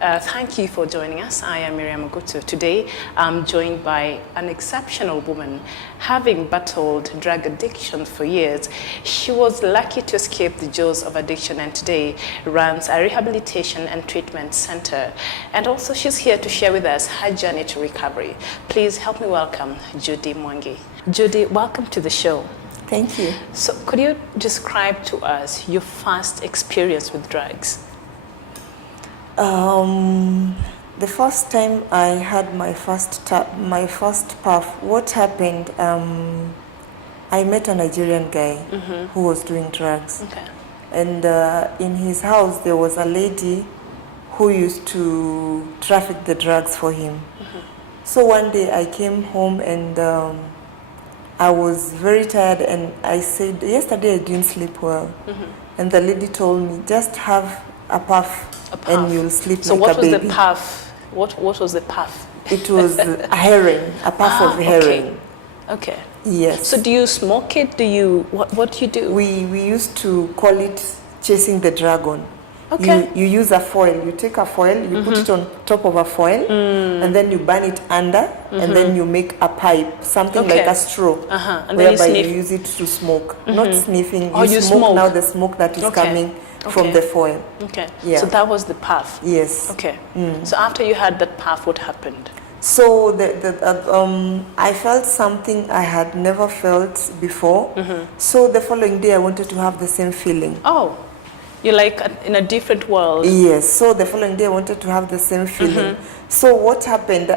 Thank you for joining us. I am MIRYAMME OGUTU. Today, I'm joined by an exceptional woman. Having battled drug addiction for years, she was lucky to escape the jaws of addiction and today runs a rehabilitation and treatment center. And also, she's here to share with us her journey to recovery. Please help me welcome Judy Mwangi. Judy, welcome to the show. Thank you. So, could you describe to us your first experience with drugs? The first time I had my first puff, what happened? I met a Nigerian guy who was doing drugs, and in his house there was a lady who used to traffic the drugs for him. So one day I came home and I was very tired, and I said, yesterday I didn't sleep well, and the lady told me, just have a puff. And you'll sleep so like a baby. So what was the puff? What was the puff? It was a herring, a puff of herring. Okay. Yes. So do you smoke it? What do you do? We used to call it chasing the dragon. Okay. You use a foil. You take a foil, you put it on top of a foil, and then you burn it under, and then you make a pipe, something like a straw, and whereby then you use it to smoke. Not sniffing. You smoke now the smoke that is coming from the foil. Okay. Yeah. So that was the puff. Yes. Okay. So after you had that puff, what happened? So I felt something I had never felt before. So the following day I wanted to have the same feeling. Oh, you're like in a different world. Yes. So the following day I wanted to have the same feeling. So what happened?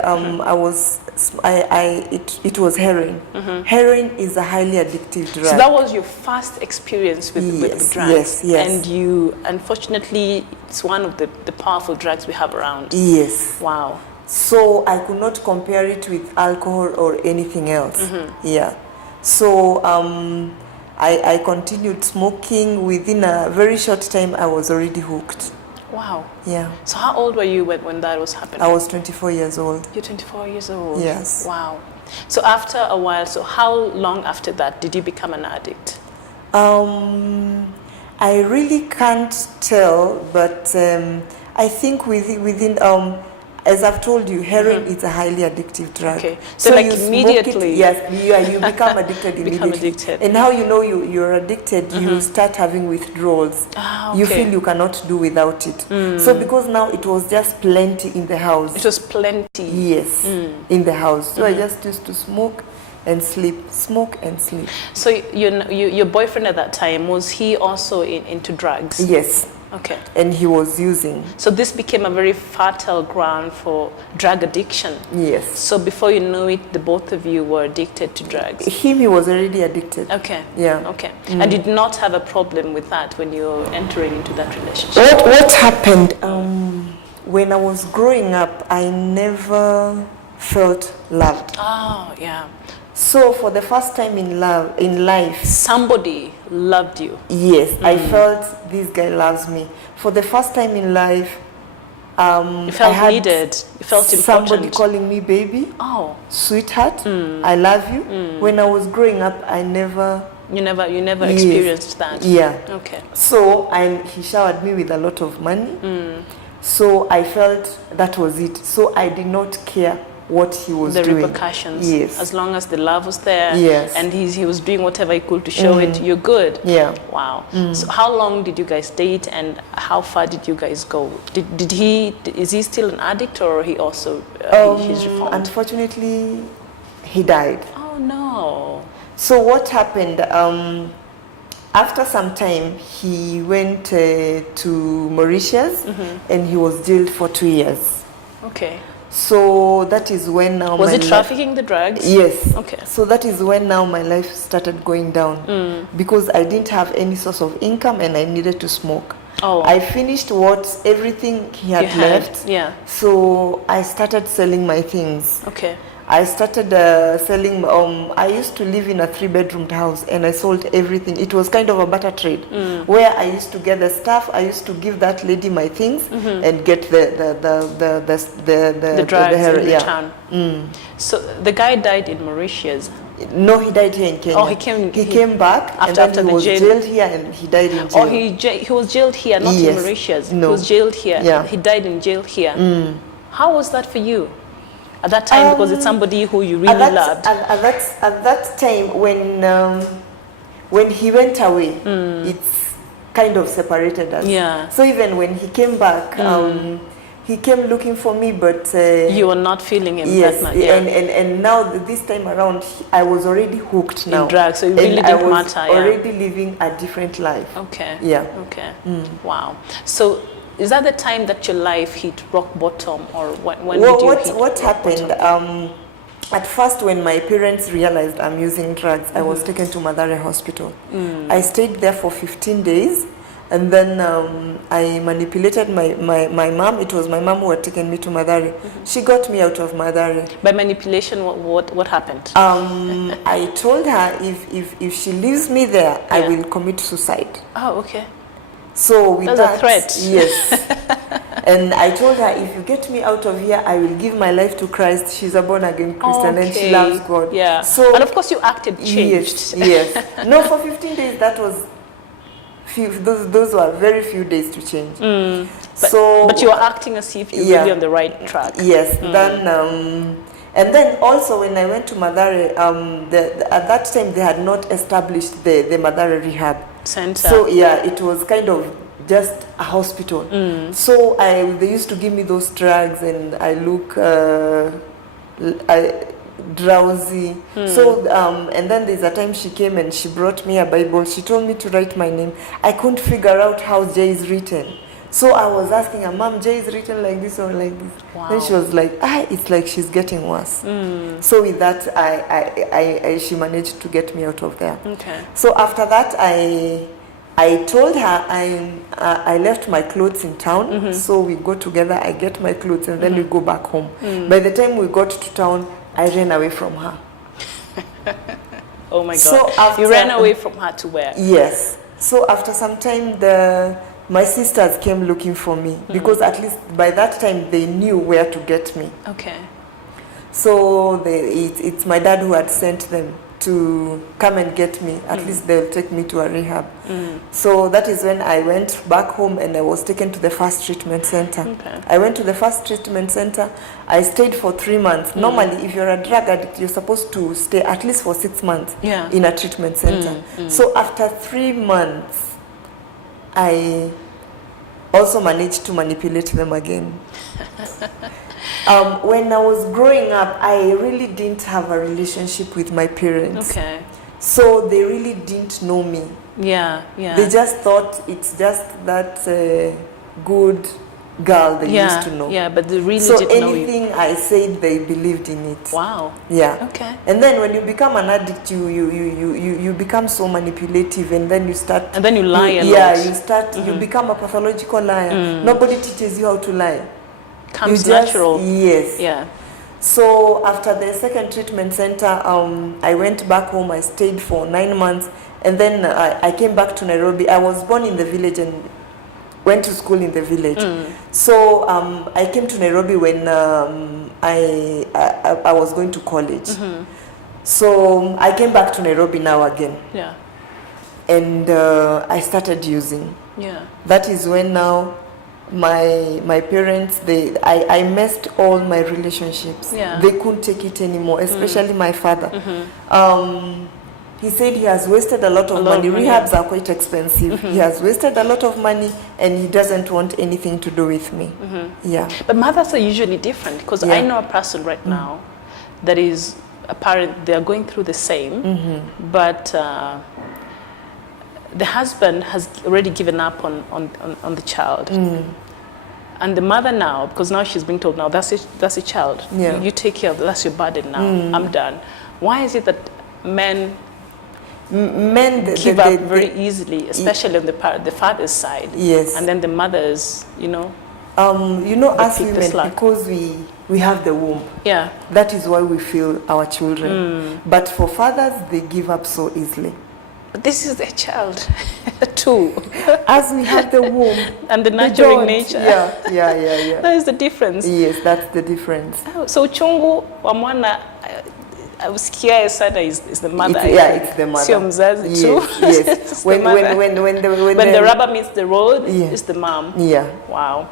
It was heroin. Heroin is a highly addictive drug. So that was your first experience with drugs. Yes. And you, unfortunately, it's one of the powerful drugs we have around. Yes. Wow. So I could not compare it with alcohol or anything else. Yeah. So I continued smoking. Within a very short time, I was already hooked. Wow. Yeah. So how old were you when that was happening? I was 24 years old. You're 24 years old? Yes. Wow. So after a while, so how long after that did you become an addict? I really can't tell, but I think within as I've told you, heroin is a highly addictive drug. Okay. So like immediately? You become addicted immediately. And how you know you're addicted, you start having withdrawals. You feel you cannot do without it. So because now it was just plenty in the house. It was plenty? Yes, in the house. So I just used to smoke and sleep, smoke and sleep. So your boyfriend at that time, was he also into drugs? Yes. Okay. And he was using. So this became a very fertile ground for drug addiction. Yes. So before you knew it, the both of you were addicted to drugs. He was already addicted. Okay. Yeah. Okay. And you did not have a problem with that when you were entering into that relationship? What happened? When I was growing up, I never felt loved. Oh, yeah. So for the first time in life, somebody loved you. Yes, I felt this guy loves me. For the first time in life, you felt needed. You felt important. Somebody calling me baby. Oh, sweetheart, I love you. When I was growing up, I never. You never experienced that. Yeah. Okay. So he showered me with a lot of money. So I felt that was it. So I did not care what he was doing. The repercussions. Yes. As long as the love was there. Yes. And he was doing whatever he could to show it, you're good. Yeah. Wow. So how long did you guys date and how far did you guys go? Is he still an addict or he also, he's reformed? Unfortunately, he died. Oh no. So what happened, after some time, he went to Mauritius and he was jailed for 2 years. Okay. So that is when now was it trafficking the drugs? Yes. Okay. So that is when now my life started going down because I didn't have any source of income and I needed to smoke. Oh. I finished everything he had left. Yeah. So I started selling my things. Okay. I started selling, I used to live in a 3-bedroomed house and I sold everything. It was kind of a barter trade where I used to get the stuff, I used to give that lady my things and get the drugs in return. So the guy died in Mauritius. No, he died here in Kenya. Oh, he came back after and then he was jail. jailed here and he died in jail. Oh, he was jailed here, not Yes. in Mauritius. No. He was jailed here. Yeah. He died in jail here. How was that for you at that time? Because it's somebody who you really loved. At that time, when he went away, it's kind of separated us. Yeah. So even when he came back, he came looking for me, but you were not feeling him yes, that much. Yeah. and now this time around, I was already hooked now. In drugs, so it really and didn't I was matter. already living a different life. Okay. Yeah. Okay. Wow. So is that the time that your life hit rock bottom, or when did you hit what rock happened? bottom? At first, when my parents realized I'm using drugs, I was taken to Madare Hospital. I stayed there for 15 days. And then I manipulated my mom. It was my mom who had taken me to Madare. She got me out of Madare. By manipulation, what happened? I told her if she leaves me there, I will commit suicide. Oh, okay. So with That's a threat. Yes. And I told her, if you get me out of here, I will give my life to Christ. She's a born-again Christian and she loves God. Yeah. So, and of course you acted changed. Yes. No, for 15 days, that was... Those were very few days to change. But you were acting as if you're really on the right track. Yes. Then and then also when I went to Madare, at that time they had not established the Madare rehab center. So yeah, it was kind of just a hospital. So they used to give me those drugs and I look drowsy. So and then there's a time she came and she brought me a Bible. She told me to write my name. I couldn't figure out how J is written. So I was asking her, Mom, J is written like this or like this. Wow. Then she was like, it's like she's getting worse. So with that, she managed to get me out of there. Okay. So after that, I told her I left my clothes in town. So we go together, I get my clothes and then we go back home. By the time we got to town, I ran away from her. Oh my God. So after, you ran away from her to where? Yes. So after some time, my sisters came looking for me because at least by that time they knew where to get me. Okay. So it's my dad who had sent them to come and get me. At least they'll take me to a rehab. So that is when I went back home and I was taken to the first treatment center. Okay. I went to the first treatment center. I stayed for 3 months. Normally, if you're a drug addict, you're supposed to stay at least for 6 months in a treatment center. So after 3 months, I also managed to manipulate them again. When I was growing up, I really didn't have a relationship with my parents. Okay. So they really didn't know me. Yeah, yeah. They just thought it's just that good girl they used to know. Yeah, but they really so didn't know you. So anything I said, they believed in it. Wow. Yeah. Okay. And then when you become an addict, you become so manipulative, and then you start. And then you lie a lot. Yeah, you start. You become a pathological liar. Nobody teaches you how to lie. Comes natural. Yes. Yeah. So after the second treatment center, I went back home. I stayed for 9 months, and then I came back to Nairobi. I was born in the village and went to school in the village. So I came to Nairobi when I was going to college. So I came back to Nairobi now again. Yeah. And I started using. Yeah. That is when now my parents, I messed all my relationships. Yeah. They couldn't take it anymore, especially my father. He said he has wasted a lot of money. Rehabs are quite expensive. He has wasted a lot of money and he doesn't want anything to do with me. Yeah. But mothers are usually different, because I know a person right now that is a parent, they are going through the same, but the husband has already given up on the child. And the mother now, because now she's being told, now that's a child. Yeah. You take care of it, that's your burden now. I'm done. Why is it that men give up very easily, especially on the father's side? Yes. And then the mothers, us women, because we have the womb. Yeah. That is why we feel our children. But for fathers, they give up so easily. But this is their child too. As we have the womb. And the nurturing nature. Yeah. That is the difference. Yes, that's the difference. So uchungu wa mwana Usikia sana is the mother. It's the mother. Sio mzazi too. Yes. when the rubber meets the road, it's the mom. Yeah. Wow.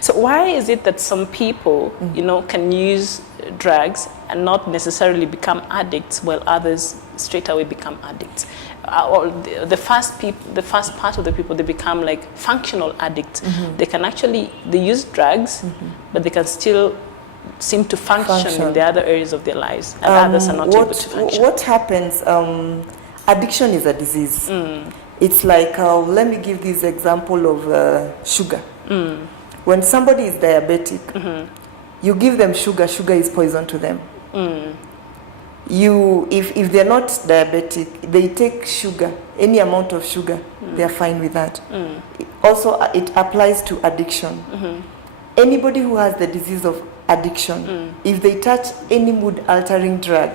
So why is it that some people, you know, can use drugs and not necessarily become addicts, while others straight away become addicts? Or the first part of the people, they become like functional addicts. They can actually, they use drugs, but they can still seem to function in the other areas of their lives, and others are not able to function. What happens, addiction is a disease. It's like, let me give this example of sugar. When somebody is diabetic, you give them sugar, sugar is poison to them. If they're not diabetic, they take sugar, any amount of sugar, they're fine with that. Also, it applies to addiction. Anybody who has the disease of addiction, if they touch any mood-altering drug,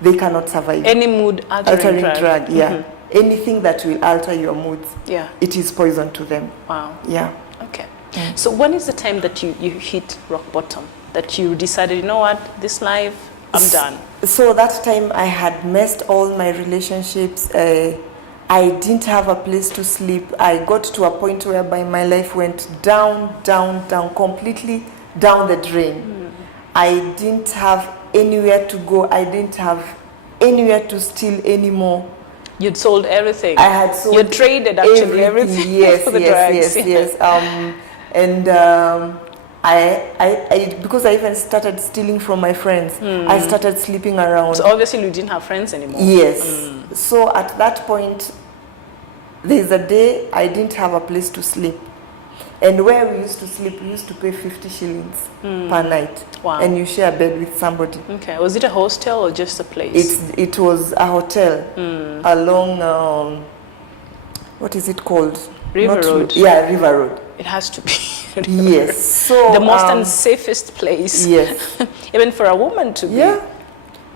they cannot survive. Any mood-altering drug? Yeah. Anything that will alter your moods, it is poison to them. Wow. Yeah. Okay. So when is the time that you hit rock bottom? That you decided, you know what, this life, I'm done? So that time I had messed all my relationships. I didn't have a place to sleep. I got to a point whereby my life went down, completely down the drain. I didn't have anywhere to go. I didn't have anywhere to steal anymore. You'd sold everything. I had sold. You traded actually everything. Yes, for the drugs. yes. I because I even started stealing from my friends. I started sleeping around. So obviously you didn't have friends anymore. Yes. So at that point, there's a day I didn't have a place to sleep. And where we used to sleep, we used to pay 50 shillings per night. Wow. And you share a bed with somebody. Okay. Was it a hostel or just a place? It was a hotel along, what is it called? River Road. Yeah, River Road. It has to be. Yes. So the most unsafest place. Yes. Even for a woman to be. Yeah.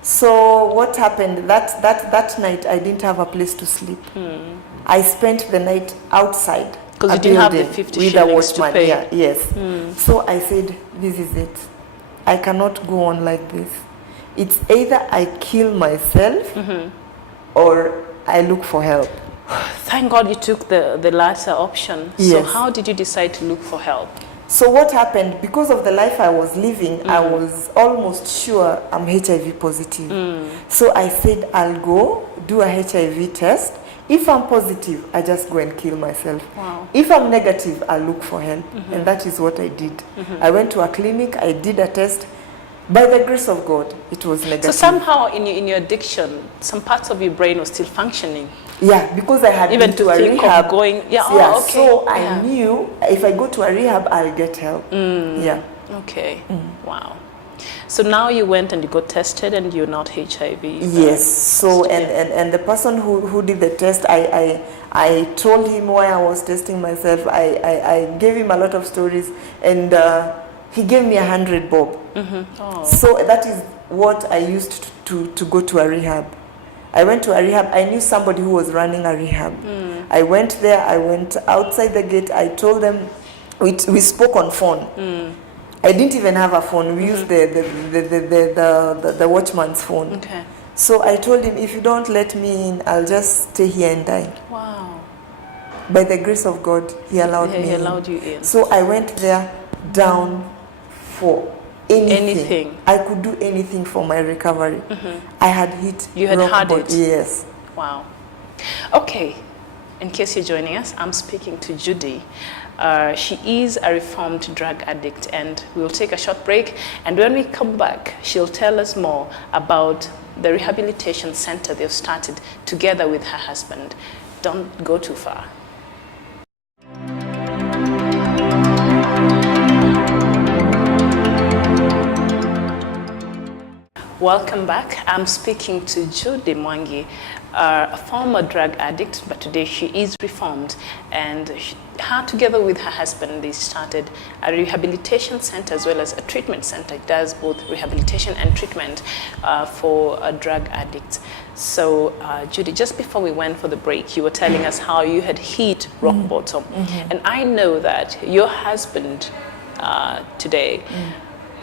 So what happened that night? I didn't have a place to sleep. I spent the night outside. Because you didn't have the 50 with shillings a watchman. to pay. Yeah, yes. So I said, this is it. I cannot go on like this. It's either I kill myself or I look for help. Thank God you took the latter option. Yes. So how did you decide to look for help? So what happened, because of the life I was living, I was almost sure I'm HIV positive. So I said, I'll go do a HIV test. If I'm positive, I just go and kill myself. Wow. If I'm negative, I'll look for help. And that is what I did. I went to a clinic, I did a test. By the grace of God, it was negative. So somehow in your addiction, some parts of your brain was still functioning. Yeah, because I had even been to a think rehab. Of going. Yeah, yeah, okay. So I knew if I go to a rehab, I'll get help. Yeah. Okay. Wow. So now you went and you got tested and you're not HIV. Yes. So and the person who did the test, I told him why I was testing myself. I gave him a lot of stories, and he gave me 100 bob. Oh. So that is what I used to go to a rehab. I went to a rehab. I knew somebody who was running a rehab. I went there. I went outside the gate. I told them, we spoke on phone. I didn't even have a phone. We used the watchman's phone. Okay. So I told him, if you don't let me in, I'll just stay here and die. Wow. By the grace of God, he allowed me in. He allowed you in. So I went there down for anything. I could do anything for my recovery. I had hit. You had had it? Yes. Wow. Okay. In case you're joining us, I'm speaking to Judy. She is a reformed drug addict, and we'll take a short break. And when we come back, she'll tell us more about the rehabilitation center they've started together with her husband. Don't go too far. Welcome back. I'm speaking to Judy Mwangi, a former drug addict, but today she is reformed. And her, together with her husband, they started a rehabilitation center as well as a treatment center. It does both rehabilitation and treatment for drug addicts. So, Judy, just before we went for the break, you were telling us how you had hit rock bottom. And I know that your husband today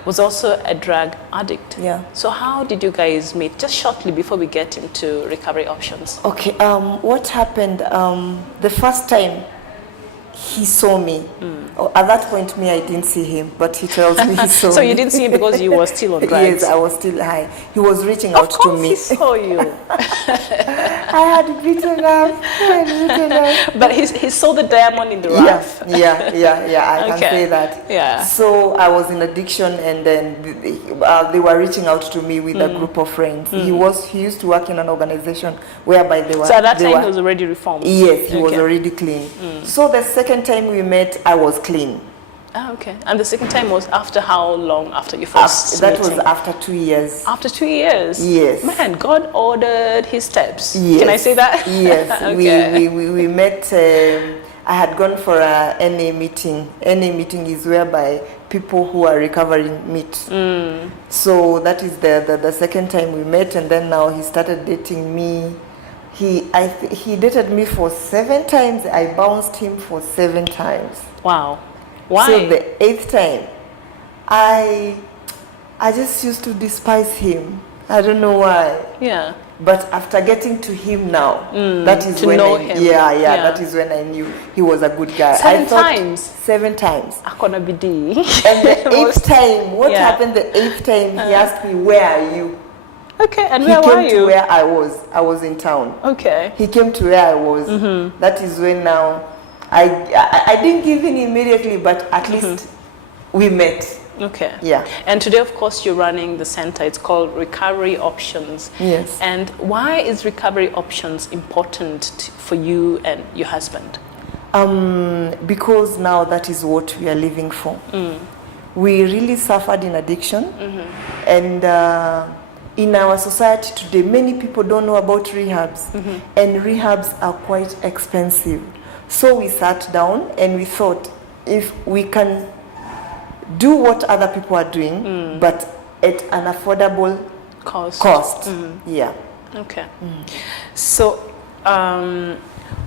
was also a drug addict. Yeah. So how did you guys meet? Just shortly before we get into recovery options. Okay, what happened, the first time he saw me, at that point I didn't see him, but he tells me he saw me. So you didn't see him because you were still on drugs? Yes, I was still high. He was reaching out to me. Of course he saw you. I had beaten up. But he saw the diamond in the rough. Yeah, I can say that. Yeah. So I was in addiction, and then they were reaching out to me with a group of friends. He used to work in an organization whereby they were... So at that time he was already reformed? Yes, he was already clean. So the second time we met, I was clean. Ah, okay. And the second time was after how long after you first That meeting? was after 2 years. After 2 years? Yes. Man, God ordered his steps. Yes. Can I say that? Yes. Okay. we met, I had gone for a NA meeting. NA meeting is whereby people who are recovering meet. So that is the second time we met, and then now he started dating me. He dated me for 7 times. I bounced him for 7 times. Wow. Why? So the 8th time, I just used to despise him. I don't know why. Yeah. But after getting to him now, that is when that is when I knew he was a good guy. 7 times? 7 times. Akona bidi. And the 8th time, what happened the 8th time, he asked me, where are you? Okay, and where were you? He came to where I was. I was in town. Okay. He came to where I was. That is when now, I didn't give in immediately, but at least we met. Okay. Yeah. And today, of course, you're running the center. It's called Recovery Options. Yes. And why is Recovery Options important for you and your husband? Because now that is what we are living for. We really suffered in addiction, and in our society today, many people don't know about rehabs, and rehabs are quite expensive. So we sat down and we thought, if we can do what other people are doing, but at an affordable cost. Yeah. Okay. So,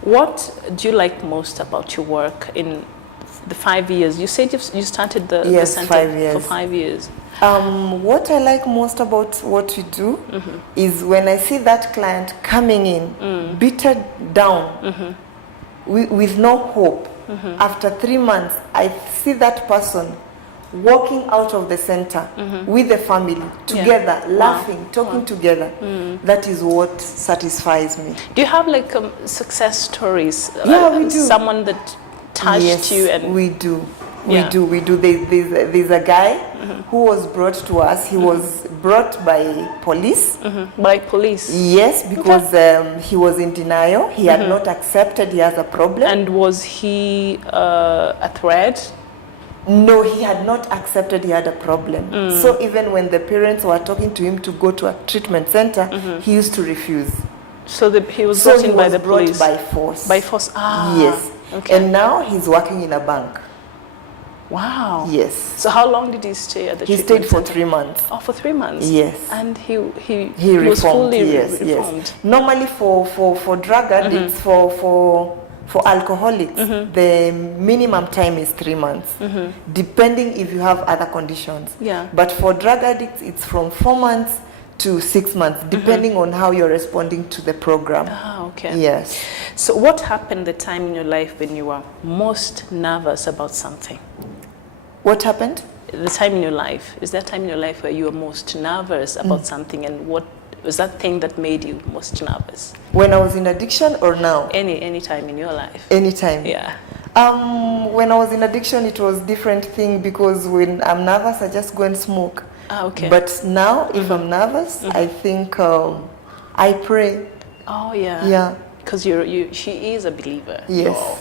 what do you like most about your work in the 5 years? You said you started the center 5 years. for 5 years. What I like most about what we do is when I see that client coming in, beaten down, with no hope. After 3 months, I see that person walking out of the center with the family, together, laughing, talking together. That is what satisfies me. Do you have like success stories? Yeah, we do. Someone that touched you? And we do. We do. There's a guy who was brought to us. He was brought by police. By police? Yes, because he was in denial. He had not accepted he has a problem. And was he a threat? No, he had not accepted he had a problem. So even when the parents were talking to him to go to a treatment center, he used to refuse. So he was brought in by the police? By force. By force, Yes. Okay. And now he's working in a bank. Wow. Yes. So how long did he stay at the treatment center? He stayed for center? 3 months. Oh, for 3 months? Yes. And he reformed, was fully yes, reformed? Yes. Normally for drug addicts, for alcoholics, the minimum time is 3 months, depending if you have other conditions. Yeah. But for drug addicts, it's from 4 months to 6 months, depending on how you're responding to the program. Ah, okay. Yes. So what happened the time in your life when you were most nervous about something? What happened? The time in your life. Is there a time in your life where you were most nervous about something, and what was that thing that made you most nervous? When I was in addiction or now? Any time in your life. Any time. Yeah. When I was in addiction, it was different thing, because when I'm nervous, I just go and smoke. Ah, okay. But now, if I'm nervous, I think I pray. Oh, yeah. Yeah. Because she is a believer. Yes. Oh.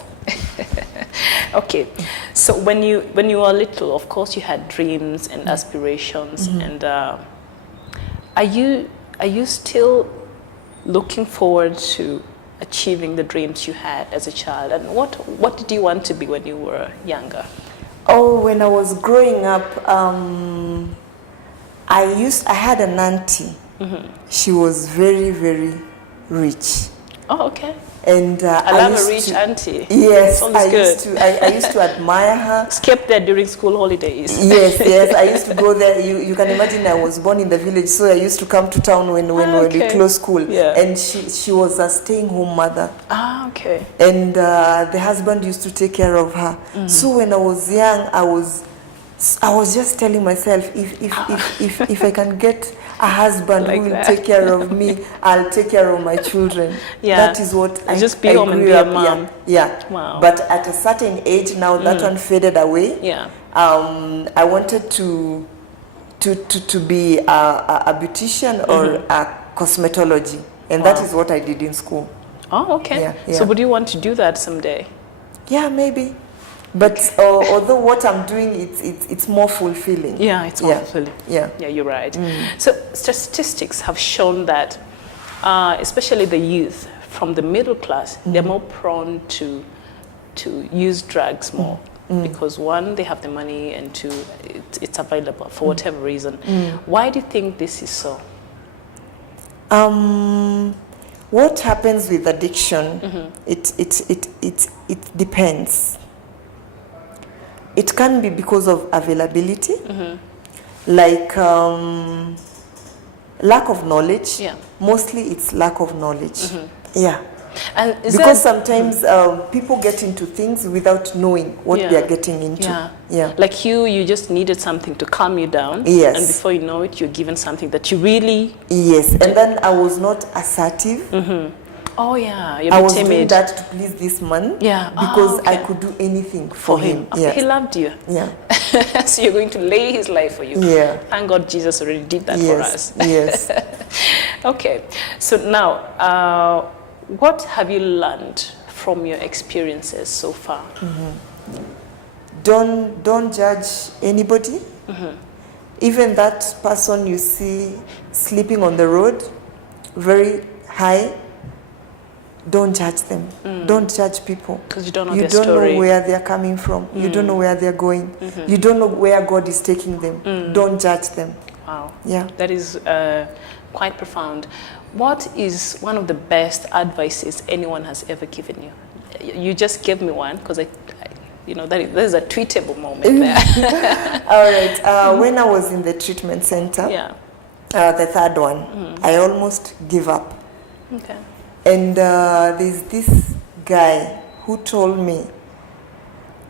Okay. So when you were little, of course, you had dreams and aspirations, and are you still looking forward to achieving the dreams you had as a child? And what did you want to be when you were younger? Oh, when I was growing up, I had an auntie. She was very, very rich. Oh, okay. And I love a rich auntie. Yes, I I used to admire her. Escaped there during school holidays. Yes, I used to go there. You can imagine I was born in the village, so I used to come to town when we close school. Yeah. And she was a staying-home mother. Ah, okay. And the husband used to take care of her. So when I was young, I was just telling myself, if I can get a husband like who will that. take care of me, I'll take care of my children. Yeah. That is what I just be home and be a mom. Yeah. Wow. But at a certain age now, that one faded away. Yeah. I wanted to be a beautician or a cosmetology, and that is what I did in school. Oh, okay. Yeah. So would you want to do that someday? Yeah, maybe. But although what I'm doing, it's more fulfilling. Yeah, it's more fulfilling. Yeah, you're right. So statistics have shown that, especially the youth from the middle class, they're more prone to use drugs more because one, they have the money, and two, it's available for whatever reason. Why do you think this is so? What happens with addiction? It depends. It can be because of availability, like lack of knowledge. Yeah. Mostly it's lack of knowledge. Yeah. And because sometimes people get into things without knowing what they are getting into. Yeah. Like you just needed something to calm you down. Yes. And before you know it, you're given something that you really... Yes. And then I was not assertive. Oh yeah, I was doing that to please this man. Yeah. Because I could do anything for him. Yeah. He loved you. Yeah. So you're going to lay his life for you. Yeah. Thank God Jesus already did that for us. Yes. Okay. So now, what have you learned from your experiences so far? Don't judge anybody. Even that person you see sleeping on the road, very high, don't judge them. Don't judge people. Because you don't know You their don't story. know where they're coming from. You don't know where they're going. You don't know where God is taking them. Don't judge them. Wow. Yeah. That is quite profound. What is one of the best advices anyone has ever given you? You just gave me one because there's a tweetable moment there. All right. When I was in the treatment center, the third one, I almost gave up. Okay. And there's this guy who told me,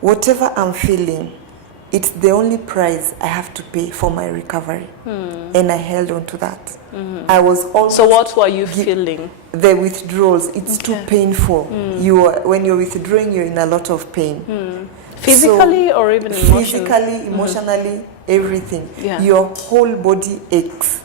whatever I'm feeling, it's the only price I have to pay for my recovery. And I held on to that. I was almost... So what were you feeling? The withdrawals. It's too painful. When you're withdrawing, you're in a lot of pain. Physically or even emotionally? Physically, emotionally, everything. Yeah. Your whole body aches.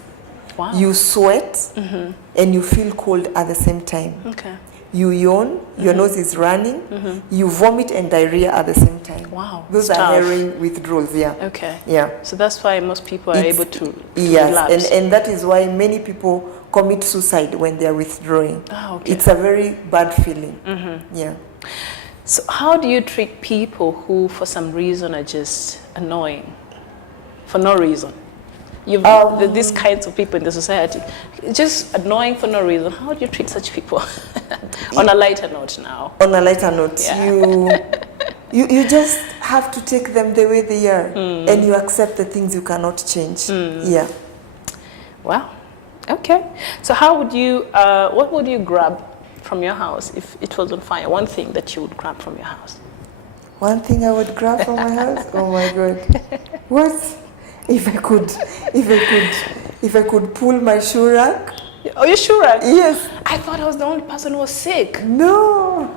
Wow. You sweat and you feel cold at the same time. Okay. You yawn, your nose is running, you vomit and diarrhea at the same time. Wow. Those are heroin withdrawals, Okay. Yeah. So that's why most people are able to relapse. And that is why many people commit suicide when they are withdrawing. Okay. It's a very bad feeling. Yeah. So how do you treat people who for some reason are just annoying? For no reason? These kinds of people in the society, just annoying for no reason. How do you treat such people? On a lighter note now. On a lighter note, you just have to take them the way they are, and you accept the things you cannot change. Yeah. Wow. Okay. So how would you? What would you grab from your house if it was on fire? One thing that you would grab from your house. One thing I would grab from my house? Oh my God. What? If I could pull my shoe rack. Oh, your shoe rack? Yes. I thought I was the only person who was sick. No.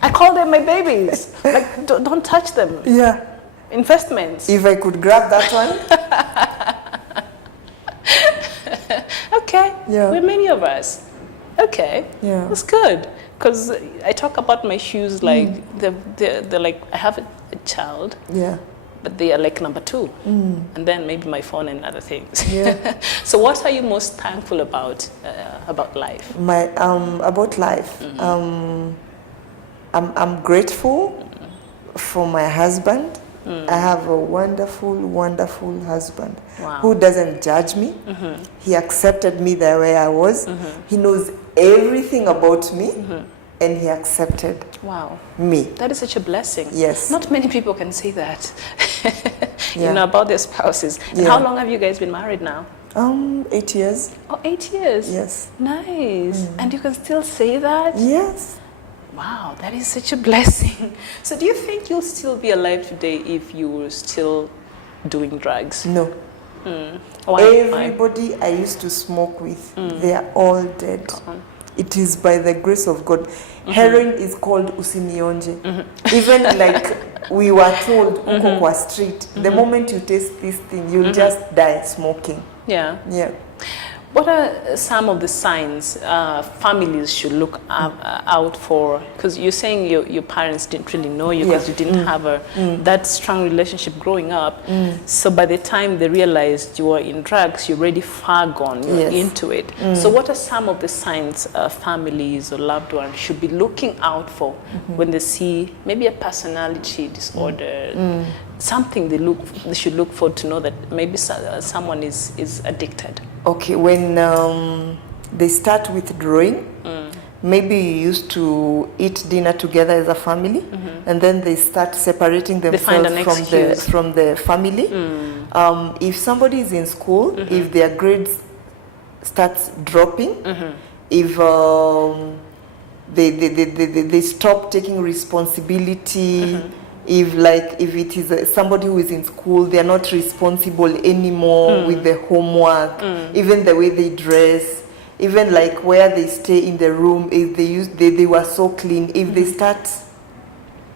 I call them my babies. Like, don't touch them. Yeah. Investments. If I could grab that one. Okay. Yeah. We're many of us. Okay. Yeah. That's good. Because I talk about my shoes like they're like, I have a child. Yeah. But they are like number 2, and then maybe my phone and other things. Yeah. So, what are you most thankful about life? About life, I'm grateful for my husband. I have a wonderful, wonderful husband who doesn't judge me. He accepted me the way I was. He knows everything about me, and he accepted Wow. me. That is such a blessing. Yes. Not many people can say that. Yeah. You know, about their spouses. And Yeah. how long have you guys been married now? 8 years. Oh, 8 years. Yes. Nice. And you can still say that? Yes. Wow, that is such a blessing. So do you think you'll still be alive today if you were still doing drugs? No. Why? Everybody I used to smoke with, they are all dead. It is by the grace of God. Heroin is called usinionje. Even like we were told, uko kwa street, the moment you taste this thing, you'll just die smoking. Yeah. Yeah. What are some of the signs families should look out for? Because you're saying your parents didn't really know you because you didn't have that strong relationship growing up. So by the time they realized you were in drugs, you're already far gone, you're into it. So what are some of the signs families or loved ones should be looking out for when they see maybe a personality disorder, something they should look for to know that maybe someone is addicted? Okay, when they start withdrawing, maybe you used to eat dinner together as a family, and then they start separating themselves from the family. If somebody is in school, if their grades starts dropping, if they stop taking responsibility, if it is somebody who is in school, they are not responsible anymore with the homework, even the way they dress, even like where they stay in the room, if they were so clean, if they start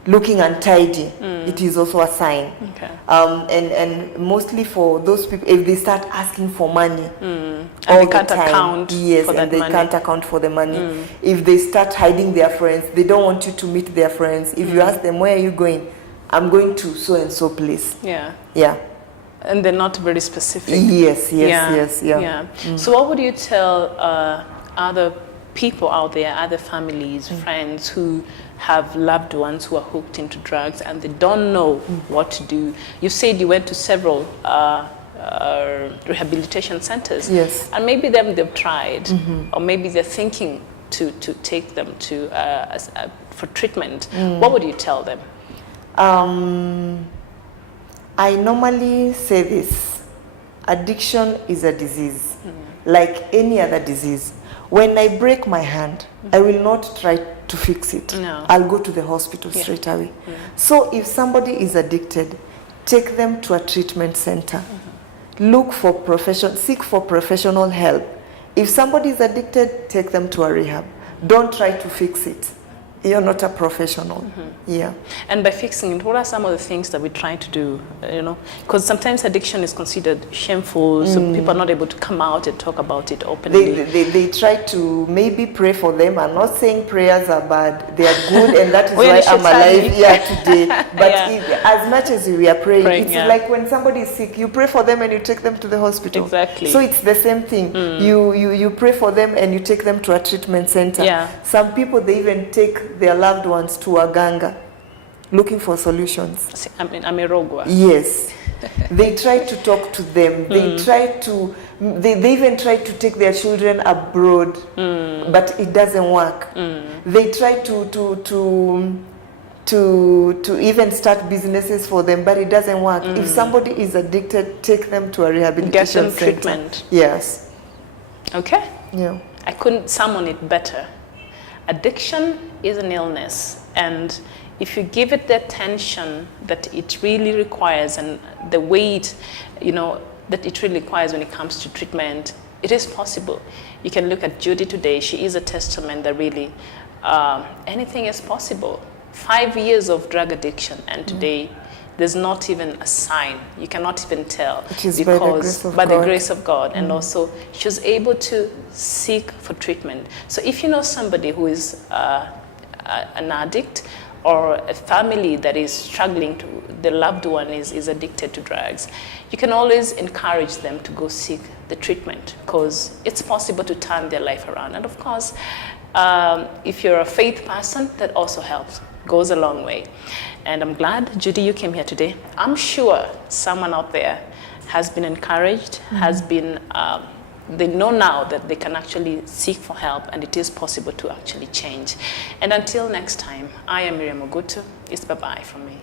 looking untidy, it is also a sign. Okay. And mostly for those people, if they start asking for money And all they the can't time, account yes, for that and they money. can't account for the money. If they start hiding their friends, they don't want you to meet their friends. If you ask them, where are you going? I'm going to so and so place. Yeah. Yeah. And they're not very specific. Yes. So what would you tell other people out there, other families, friends who have loved ones who are hooked into drugs and they don't know what to do? You said you went to several rehabilitation centers. Yes. And maybe they've tried, or maybe they're thinking to take them to for treatment. What would you tell them? I normally say this: addiction is a disease, like any other disease. When I break my hand, I will not try to fix it. No. I'll go to the hospital straight away. So if somebody is addicted, take them to a treatment center. Seek for professional help. If somebody is addicted, take them to a rehab. Don't try to fix it. You're not a professional. Yeah. And by fixing it, what are some of the things that we try to do? Because sometimes addiction is considered shameful, so people are not able to come out and talk about it openly. They try to maybe pray for them. I'm not saying prayers are bad. They are good, and that is why I'm alive here today. But as much as we are praying, it's like when somebody is sick, you pray for them and you take them to the hospital. Exactly. So it's the same thing. You pray for them and you take them to a treatment center. Yeah. Some people, they even take their loved ones to a ganga looking for solutions. Amerogwa. Yes. They try to talk to them. They try to, they even try to take their children abroad, but it doesn't work. They try to even start businesses for them, but it doesn't work. If somebody is addicted, take them to a rehabilitation center. Treatment. Yes. Okay. Yeah. I couldn't summon it better. Addiction is an illness, and if you give it the attention that it really requires and the weight, that it really requires when it comes to treatment, it is possible. You can look at Judy today. She is a testament that really anything is possible. 5 years of drug addiction, and today there's not even a sign. You cannot even tell. It is because by the grace of God. And also she was able to seek for treatment. So if you know somebody who is an addict, or a family that is struggling, the loved one is addicted to drugs, you can always encourage them to go seek the treatment, because it's possible to turn their life around. And of course, if you're a faith person, that also helps, goes a long way. And I'm glad, Judy, you came here today. I'm sure someone out there has been encouraged, has been they know now that they can actually seek for help, and it is possible to actually change. And until next time, I am MIRYAMME OGUTU. It's bye-bye from me.